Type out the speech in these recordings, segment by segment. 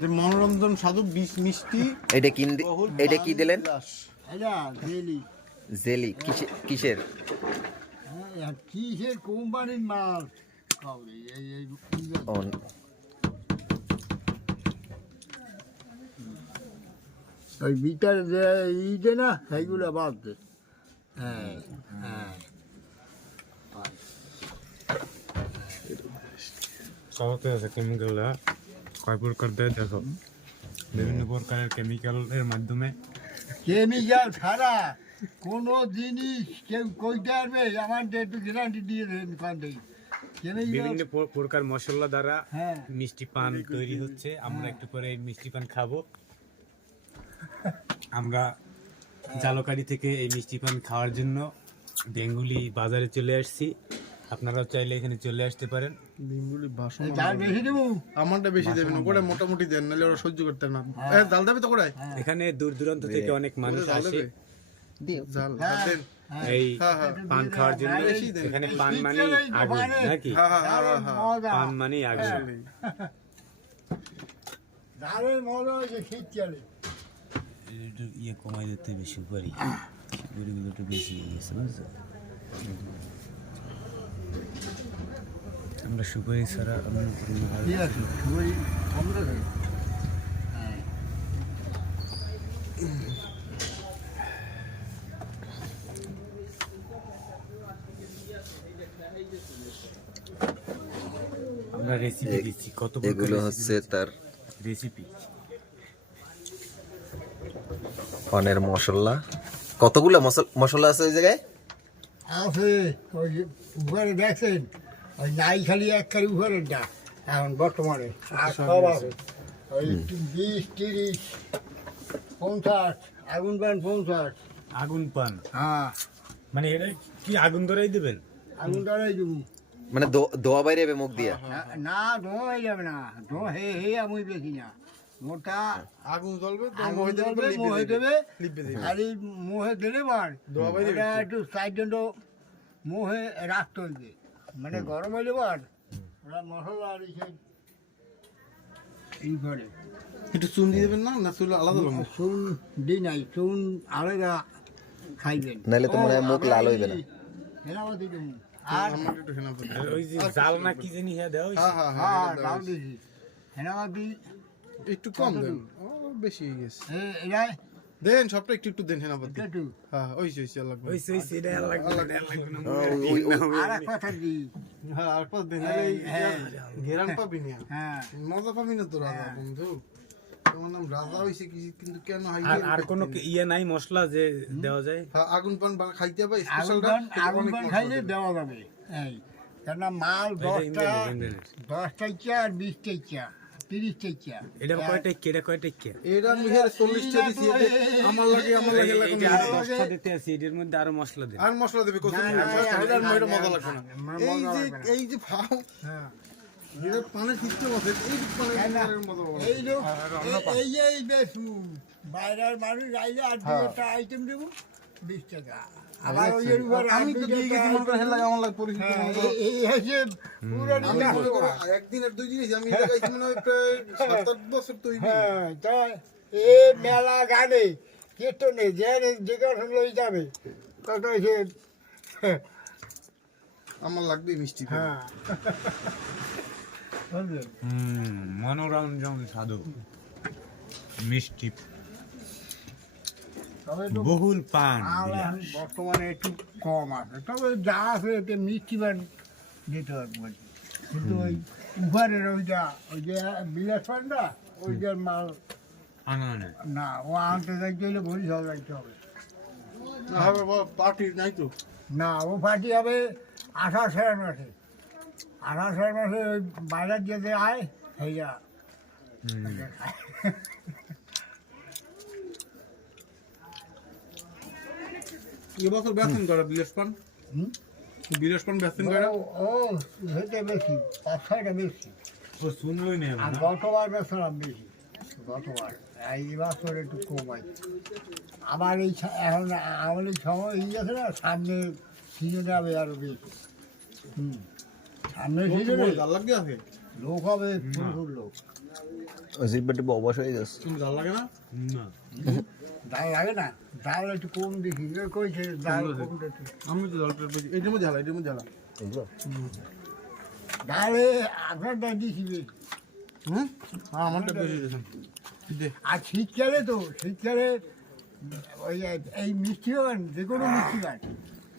মনোরঞ্জন সাধু মিষ্টি। এটা কি দিলেন? জেলি কিসের? কিসের কোম্পানির মাল? ওই ভিতরে যে ইটে না সেইগুলো বাদ দে। হ্যাঁ হ্যাঁ সবতে আছে কেমিক্যাল কয় প্রকার দেয় দেখো, বিভিন্ন প্রকারের কেমিক্যালের মাধ্যমে। কেমিক্যাল ছাড়া কোনো জিনিস কেউ কইতে পারবে? আমার একটু গ্যারান্টি দিয়ে দেন কান থেকে। বিভিন্ন প্রকার মশলা দ্বারা হ্যাঁ মিষ্টি পান তৈরি হচ্ছে। আমরা একটু পরে এই মিষ্টি পান খাবো। আমরা জালকারি থেকে এই মিষ্টি পান খাওয়ার জন্য বেঙ্গুলি বাজারে চলে আসছি। আপনারাও চাইলে এখানে চলে আসতে পারেন। বেঙ্গুলি বাসন ডাল বেশি দেবো? আমারটা বেশি দেবেন, ওটা মোটামুটি দেন, নাহলে ওরা সহ্য করতে না। জাল দেবে তো কোড়ায়? এখানে দূর দূরান্ত থেকে অনেক মানুষ আসে জাল দেন এই পান খাওয়ার জন্য। এখানে পান মানে আগুন নাকি? পান মানে আগুন। ডালের মজা হয়েছে শীতকালে। একটু ইয়ে কমাই দিতে হবে, সুপারি সুপারিগুলো একটু বেশি হয়ে গেছে বুঝছো। আমরা সুপারি ছাড়া ঠিক আছে সুপারি কম রাখে। আমরা রেসিপি দিচ্ছি। কত এগুলো হচ্ছে তার রেসিপি। পানের মশলা। কতগুলো মশলা আছে ওই জায়গায়? আছে ওই উপরে দেখছেন, ওই নাই খালি এক খালি উপরের ডা এখন বর্তমানে, আর সব আছে ওই 20, 30, 50 আগুন পান 50। আগুন পান হ্যাঁ মানে এটা কি আগুন ধরাই দেবেন? আগুন ধরাই দেবো। মানে দোয়া বাইরে হবে মুখ দিয়া? না ধোঁ হয়ে যাবে না, ধোঁ হে আমি বেশি না। মোটা আগুন জ্বলবে, আগুন জ্বলবে, মোহে দেবে, আর এই মোহে দিলে বার ওটা একটু সাইড মোহে রাখতে হইবে, মানে গরম হইলে বার ওরা মশলা আর এই করে একটু চুন দিয়ে দেবেন না, না চুল আলাদা লাগবে? চুন দিই নাই, চুন আলাদা খাইবেন, নাহলে তো মনে হয় মুখ লাল হইবে না। হেনাবাতি দেবো। আর আমার একটু সেনাপতি। আর ওই যে জাল না কি জানি হ্যাঁ দেওয়া হয়েছে? হ্যাঁ হ্যাঁ ডাল দিছি হেনাবাতি। একটু কম দেন, ও বেশি হয়ে গেছে। এরা দেন সবটা একটু একটু দেন সেনাপতি। একটু হ্যাঁ ওইসে লাগবে। ওইসে এটা আর লাগবে না, আর লাগবে না। আর এক কথা দিই। হ্যাঁ আর পর দেন, ঘেরান পাবি না, হ্যাঁ মজা পাবি না তো রাজা বন্ধু। তোমার নাম রাজা হইছে কি, কিন্তু কেন আর কোনো ইয়ে নাই মশলা যে দেওয়া যায়? আগুন পান খাইতে হবে আগুন স্পেশালটা। আগুন পান খাইলে দেওয়া যাবে। এই কেন মাল 10টা ইচ্ছা আর 20টা ইচ্ছা 30টা ইচ্ছা। এটা কয়টা কি, এটা কয়টা কি? এটা মিহে 40টা দিছি। আমার লাগে এইটা আরো 10টা দিতে আছে, এটার মধ্যে আরো মশলা দেন। আর মশলা দেবে কত? না, এটা মজা লাগবে না। মজা লাগবে না। এই যে ফাও হ্যাঁ যেটা পানের সিস্টেম আছে, এই পানের মজা পাবো। এই লোক এই বেশু বাইরের মানুষ আইলে আর 2টা আইটেম দেব 20 টাকা। আবার ওই এর উপর আমি তো দিয়ে গেছি, মনে করে হেলা আমার লাগে পরিচিত মনে করো। এই হচ্ছে পুরো আমি মনে করো একদিন আর দুই দিন আমি লাগাইছি মনে হয় প্রায় 7-8 বছর তৈরি। হ্যাঁ তাই এ মেলা গানে কীর্তনে যে কথা লই যাবে তত সে আমার লাগবে মিষ্টি। হ্যাঁ বুঝলেন? মনোরঞ্জন সাধু মিষ্টি তবে তো বহুল পান মাল এখন বর্তমানে একটু কম আছে, তবে যা আছে এতে মিষ্টি পান দিতে হবে বলছি। কিন্তু ওই উপরের ওই যে বিলাস পানটা ওইটার মাল আনা না। না, ও আনতে যাইতে হলে বরিশাল যাইতে হবে। না হবে পার্টি নাই তো। না ও পার্টি হবে 28 মাসে। 28 মাসে ওই বাজার যেতে আয় সেইয়া এবছর বেতন করে বিলাস পান, বিলাস পান বেতন করে। ও সেটা বেশি, 5-6টা বেশি। ও শুনলই না আর গতবার বেছিলাম বেশি, গতবার এই বছর একটু কম আছে। আবার এই এখন আমাদের সময় হয়ে গেছে না, সামনে সিজনে হবে আরো বেশি। সামনে সিজনে লাগে আছে লোক হবে প্রচুর লোক। জিব্বা টিব্বা অবশ হয়ে গেছে। তুমি ঝাল লাগে না? না ডাল লাগে না, ডাল একটু কম দেখি কইছে ডাল কম দেখি। আমি তো ঝালটা বেশি, এটার মধ্যে ঝালা, এটার মধ্যে ঝালা। ডালে আপনারটা দিছি বেশি। হুম? হ্যাঁ, আমারটা বেশি দিয়েছেন। দে। আর শীতকালে তো শীতকালে ওই এই মিষ্টি পান যে কোনো মিষ্টি পান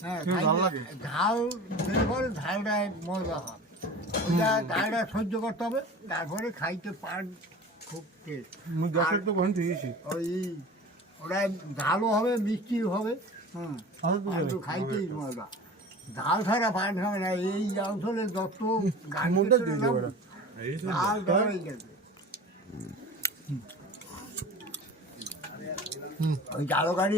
হ্যাঁ হুম, ঝাল লাগে। ঝাল বের করে ঝালটা মজা হয়, ওইটা ঝালটা সহ্য করতে হবে, তারপরে খাইতে পান খুব টেস্ট। মুই গ্যাসের তো ঘন্টা দিয়েছি। ওই ওটা ঝালও হবে মিষ্টিও হবে, হুম আর তো আর তো খাইতেই মজা। ঝাল ছাড়া পান খাবে না এই অঞ্চলে যত গান মনটা দিয়ে দেবো এরা। ঝাল ধরেই গেছে। ওই জালো গাড়ি